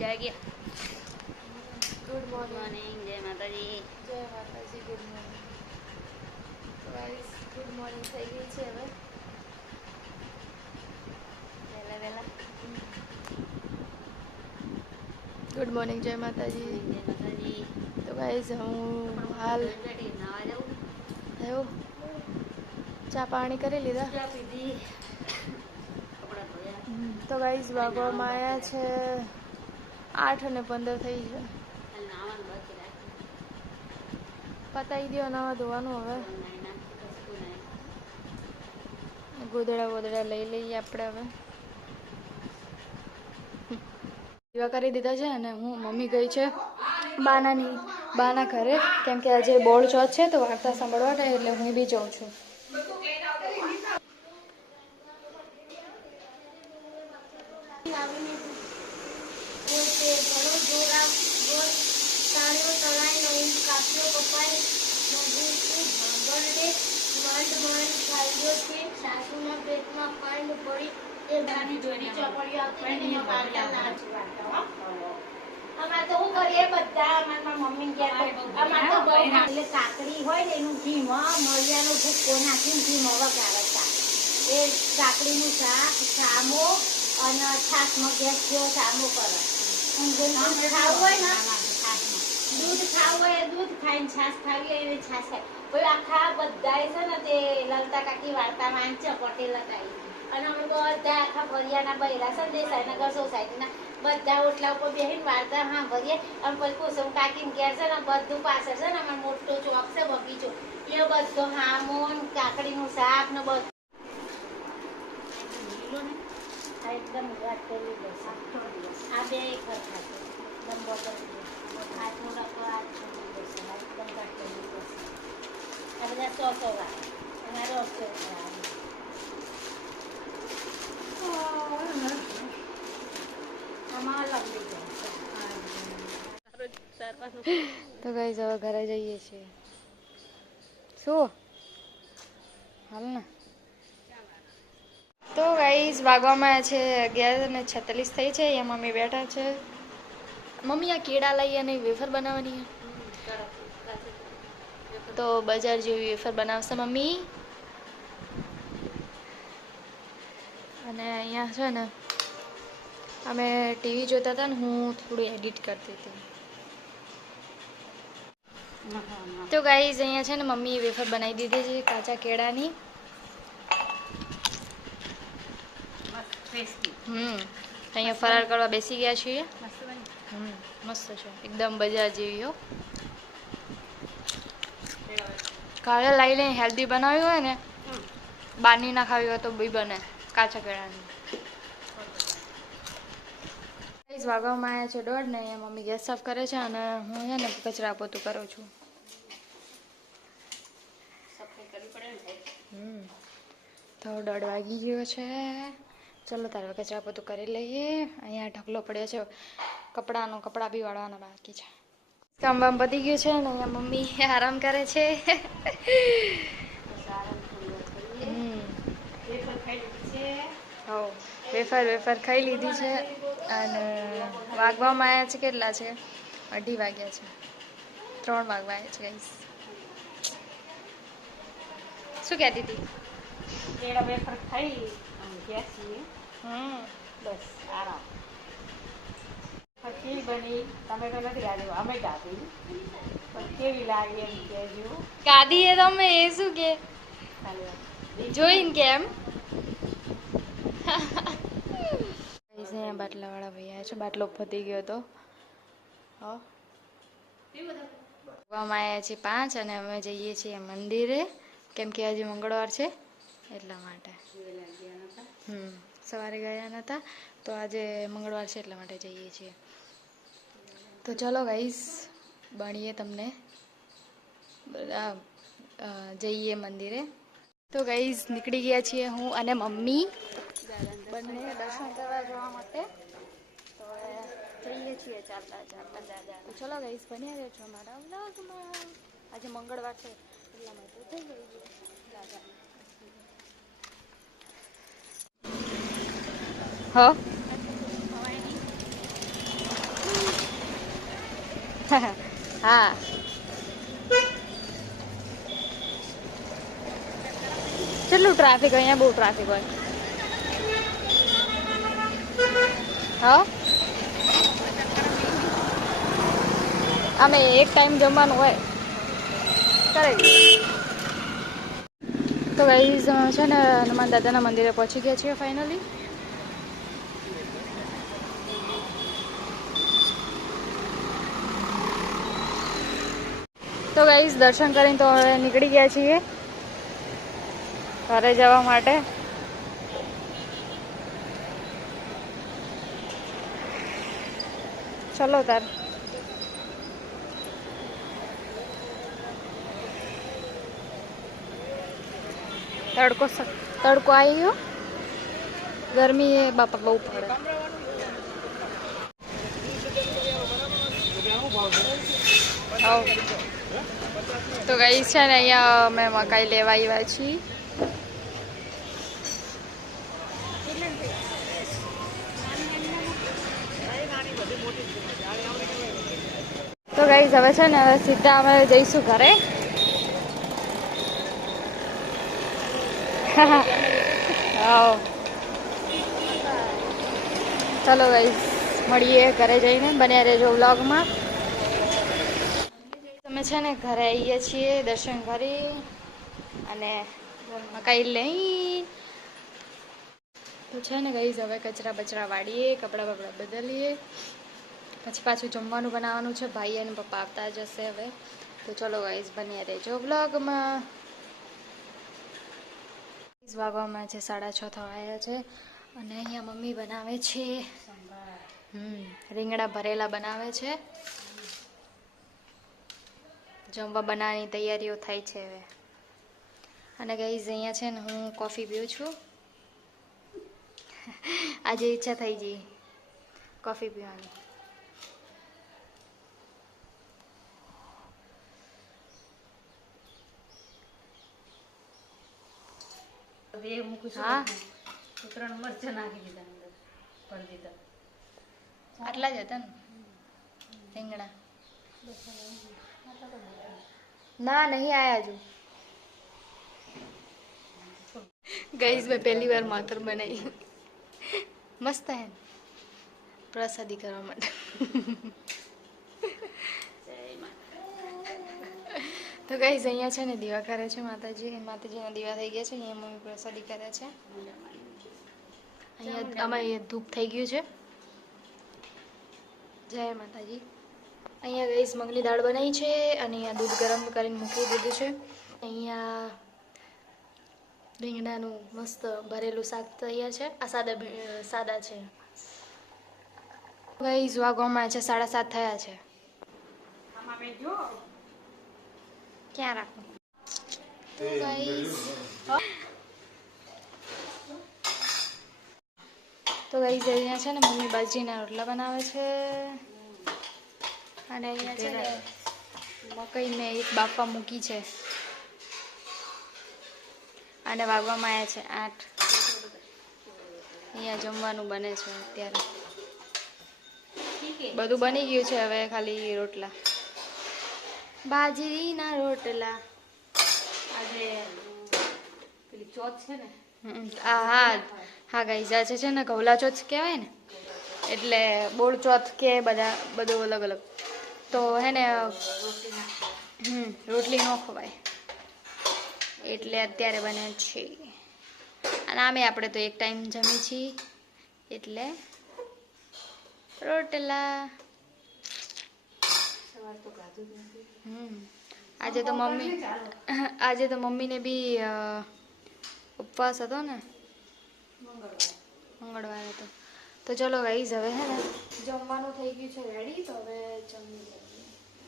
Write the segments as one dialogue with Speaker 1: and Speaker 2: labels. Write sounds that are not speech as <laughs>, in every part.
Speaker 1: જાગ્યા
Speaker 2: good morning
Speaker 1: morning જય માતાજી
Speaker 2: જય Mataji good morning guys good morning થઈ ગઈ છે હવે.
Speaker 1: વહેલા વહેલા.
Speaker 2: ગુડ મોર્નિંગ જય માતાજી.
Speaker 1: જય માતાજી.
Speaker 2: તો ગાઈસ હું હાલ એવું? ચા પાણી કરી લીધા?
Speaker 1: ચા પીધી.
Speaker 2: તો ગાઈસ વાગવામાં આવ્યા છે. આઠ અને પંદર થઈ છે પતાવી દો નવા ધોવાનું હવે. ગોદડા ગોદડા લઈ લઈએ આપણે હવે. દીવા કરી દીધા છે અને હું મમ્મી ગઈ છે બાનાની બાના ઘરે. કેમ કે આજે બોર્ડ ચોથ છે તો વાર્તા સાંભળવા એટલે હું બી જાઉં છું.
Speaker 3: અમારે તો હું કરીએ બધા અમારા મમ્મી ગયા અમાર તો બહુ એટલે કાકડી હોય ને એનું ઘી મળિયાનો ભૂકો નાખીને ઘી વગાડે શાક એ કાકડીનું શાક સામો અને છાશમાં ગેસ જેવો સામો કરે. ખાવું હોય ને દૂધ ખાવું હોય એ દૂધ ખાઈને છાશ ખાવી હોય એને છાશ ખાય કોઈ આખા બધાએ છે ને તે લલતા કાકી વાર્તા વાંચે પટેલ હતા અને અમે બધા આખા ફરિયાના બૈરા છે ને દેસાઈનગર સોસાયટીના બધા ઓટલા ઉપર બેસીને વાર્તા સાંભળીએ. અને પછી કુસુમ કાકીને ઘેર છે ને બધું પાછળ છે ને અમારે મોટો ચોક છે બગીચો. એ બધો હામોન કાકડીનું શાક ને બધું. એકદમ વાત કરી આ બે એક થોડાક આ કરી
Speaker 2: તો ગઈ હવે ઘરે જઈએ છીએ. શું? હાલ ને. તો ગાઈઝ વાગવામાં છે અગિયાર ને છત્રીસ થઈ છે. એ મમ્મી બેઠા છે. મમ્મી આ કેળા લઈ અને વેફર બનાવવાની તો બજાર જેવી વેફર બનાવશે મમ્મી. અને અહીંયા છે ને અમે ટીવી જોતા હતા ને હું થોડું એડિટ કરતી હતી. તો ગાઈઝ અહીંયા છે ને મમ્મી વેફર બનાવી દીધી છે કાચા કેળાની. હમ. અહીંયા ફરાર કરવા બેસી ગયા છીએ. મસ્ત છે. એકદમ બજાર જેવી હો. ઘરે લઈ લઈને હેલ્ધી બનાવ્યું હોય ને બારની ના ખાવી હોય તો બી બને. કાચા કેળાની. વાગવામાં આવ્યા છે દોઢ ને અહીંયા મમ્મી ગેસ સાફ કરે છે અને હું છે ને કચરા પોતું કરું છું. તો દોઢ વાગી ગયો છે. ચલો તારે કચરા બધું કરી લઈએ. અહીંયા ઢગલો પડ્યો છે. કપડાનો કપડાં બી વાળવાના બાકી છે. કામ બામ પતી ગયું છે ને અહીંયા મમ્મી <laughs> આરામ કરે છે. વેફર વેફર ખાઈ લીધી છે અને વાગવામાં આવ્યા છે કેટલા છે? અઢી વાગ્યા છે. ત્રણ વાગવા આવ્યા છે ગાઈસ શું કહેતી હતી?
Speaker 3: વેફર ખાઈ. બેસીએ બસ આરામ. પછી બની તમે તો નથી ગાડી અમે ગાધી પણ કેવી લાગી એમ કહેજો.
Speaker 2: ગાદી એ તમે એ શું કે. જોઈને કેમ અહીંયા બાટલાવાળા ભાઈ છે બાટલો પતી ગયો તો. હો. ભગવામાં આવ્યા છે પાંચ અને અમે જઈએ છીએ મંદિરે. કેમ કે આજે મંગળવાર છે એટલા માટે. સવારે ગયા નહોતા તો આજે મંગળવાર છે એટલા માટે જઈએ છીએ. તો ચલો ગાઈસ બનીએ તમને. જઈએ મંદિરે. તો ગાઈસ નીકળી ગયા છીએ હું અને મમ્મી. બંને દર્શન કરવા જવા માટે. જઈએ છીએ ચાલતા ચાલતા. તો ચલો ગાઈસ બન્યા રહેજો મારા વ્લોગમાં આજે મંગળવાર છે, એટલા માટે થઈ ગઈ દાદા હ? હા. કેટલું ટ્રાફિક હોય? અહીંયા બહુ ટ્રાફિક હોય. હા? અમે એક ટાઈમ જમવાનું હોય. કરે તો ગાઈઝ છે ને હનુમાન દાદાના મંદિરે પહોંચી ગયા છીએ ફાઇનલી તો ગાઈઝ દર્શન કરીને તો હવે નીકળી ગયા છીએ. ઘરે જવા માટે. ચલો તાર. તડકો તડકો આવી ગયો. ગરમી એ બાપા બહુ પડે. આવ. તો ગઈ છે ને અહીંયા અમે મકાઈ લેવા આવ્યા છીએ. તો ગઈ હવે છે ને હવે સીધા અમે જઈશું ઘરે. ચલો ગાઈઝ મળીએ ઘરે જઈને બન્યા રહેજો વ્લોગમાં તમે છે ને ઘરે આવીએ છીએ, દર્શન કરી અને મકાઈ લઈ. તો છે ને ગઈ હવે કચરા બચરા વાળીએ, કપડાં બપડા બદલીએ. પછી પાછું જમવાનું બનાવવાનું છે, ભાઈ અને પપ્પા આવતા જ હશે હવે. તો ચલો ગાઈઝ બન્યા રહેજો વ્લોગમાં વાગવામાં છે સાડા છ થવા આવ્યા છે, અને અહીંયા મમ્મી બનાવે છે. હમ, રીંગણા ભરેલા બનાવે છે. જમવા બનાવવાની તૈયારીઓ થાય છે હવે. અને ગઈઝ અહીંયા છે ને હું કોફી પીઉં છું. આજે ઈચ્છા થઈ ગઈ કોફી પીવાની.
Speaker 1: બે મૂકું છું.
Speaker 2: હા?
Speaker 1: ત્રણ મરચાં નાખી દીધા અંદર ભરી દીધા.
Speaker 2: આટલા જ હતા ને? રીંગણા. ના, નહીં આયા હજુ. ગઈસ મેં પહેલી વાર માથર બનાવી. મસ્ત હે. પ્રસાદી કરવા માટે. તો ગઈ અહીંયા છે ને દીવા કરે છે માતાજી. માતાજીના દીવા થઈ ગયા છે, અહીંયા મમ્મી પ્રસાદી કરે છે. અહીંયા અહીંયા ધૂપ થઈ ગયું છે. જય માતાજી. અહીંયા ગઈસ મગની દાળ બનાવી છે અને અહીંયા દૂધ ગરમ કરીને મૂકી દીધું છે. અહીંયા રીંગણાનું મસ્ત ભરેલું શાક તૈયાર છે. આ સાદા સાદા છે. ગઈ વાગોમાં છે સાડા સાત થયા છે. ક્યાં રાખું? તો ગઈ તો ગાઈસ અહીંયા છે ને મમ્મી બાજરીના રોટલા બનાવે છે. અને અહીંયા છે ને મકઈ મેં એક બાફવા મૂકી છે. અને વાગવામાં આવ્યા છે આઠ. અહીંયા જમવાનું બને છે અત્યારે. બધું બની ગયું છે હવે ખાલી રોટલા. બાજરીના રોટલા.
Speaker 1: આજે પેલી ચોથ છે ને.
Speaker 2: આ હા હા ગાઈઝ આજે છે ને ઘઉલા ચોથ કહેવાય ને. એટલે બોળ ચોથ કે બધા બધું અલગ અલગ તો હે ને હમ રોટલી ન ખવાય. એટલે અત્યારે બને છે. અને આમે આપણે તો એક ટાઈમ જમી છીએ. એટલે રોટલા.
Speaker 1: તો
Speaker 2: હમ આજે તો મમ્મી <laughs> આજે તો મમ્મીને બી ઉપવાસ હતો ને? મંગળવાર. હતો તો. ચલો ગાઈઝ હવે હે ને જમવાનું થઈ ગયું છે રેડી તો હવે જમી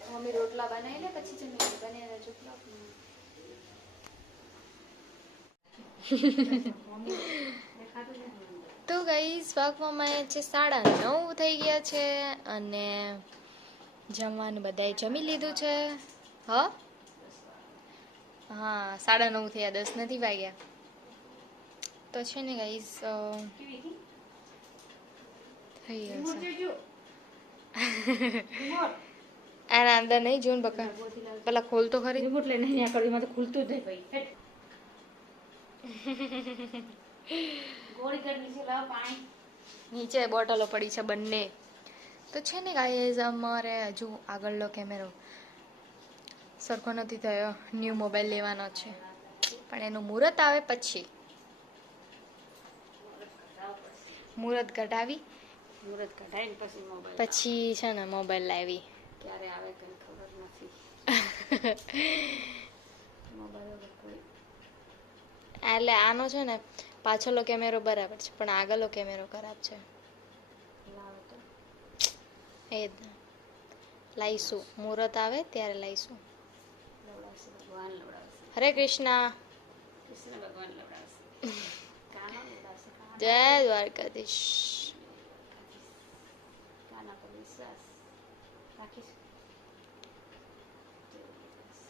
Speaker 2: મમ્મી રોટલા બનાવી લે પછી જમી બને બ્લોગમાં. તો ગાઈઝ વાગવામાં છે સાડા નવ થઈ ગયા છે અને જમવાનું બધાએ જમી લીધું છે. હ? હા સાડા નવ થયા દસ નથી વાગ્યા. તો છે ને ગાઈઝ થઈ હશે <laughs> આના અંદર નહીં જોન બકા પેલા ખોલતો ખરી.
Speaker 1: રિમોટ લઈને અહીંયા કરી તો ખુલતું જ નહીં ભાઈ. ગોળી કર નીચે લાવ પાણી.
Speaker 2: નીચે બોટલો પડી છે બંને. તો છે ને ગાઈઝ અમારે હજુ આગળનો કેમેરો સરખો નથી થયો. ન્યૂ મોબાઈલ લેવાનો છે. પણ એનું મુહૂર્ત આવે પછી. મુહૂર્ત કઢાવી.
Speaker 1: મુહૂર્ત કઢાઈને પછી મોબાઈલ
Speaker 2: પછી છે ને મોબાઈલ લાવી.
Speaker 1: ક્યારે આવે કઈ ખબર નથી.
Speaker 2: એટલે આનો છે ને પાછળનો કેમેરો બરાબર છે પણ આગળનો કેમેરો ખરાબ છે. એ જ લાવીશું મુહૂર્ત આવે ત્યારે લાવીશું હરે કૃષ્ણ.
Speaker 1: કૃષ્ણ ભગવાન <laughs>
Speaker 2: જય દ્વારકાધીશ.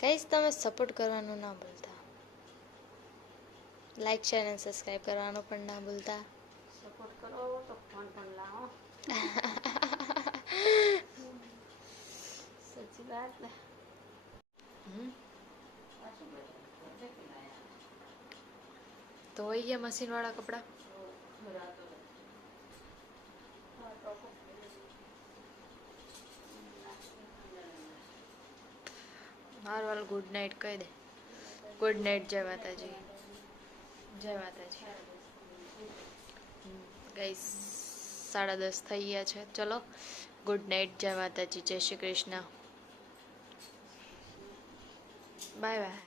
Speaker 2: કઈશ તમે સપોર્ટ કરવાનું ના ભૂલતા. લાઈક શેર અને સબસ્ક્રાઇબ કરવાનું પણ ના ભૂલતા.
Speaker 1: સપોર્ટ કરો તો ફોન પણ લાવો. <laughs> સાચી વાત હમ.
Speaker 2: ધોઈ ગયા મશીનવાળા કપડા?
Speaker 1: તો.
Speaker 2: હારવાલ ગુડ નાઇટ કહી દે. ગુડ નાઇટ જય માતાજી. જય માતાજી. ગઈ સાડા દસ થઈ ગયા છે. ચલો ગુડ નાઇટ જય માતાજી, જય શ્રી કૃષ્ણ. Bye bye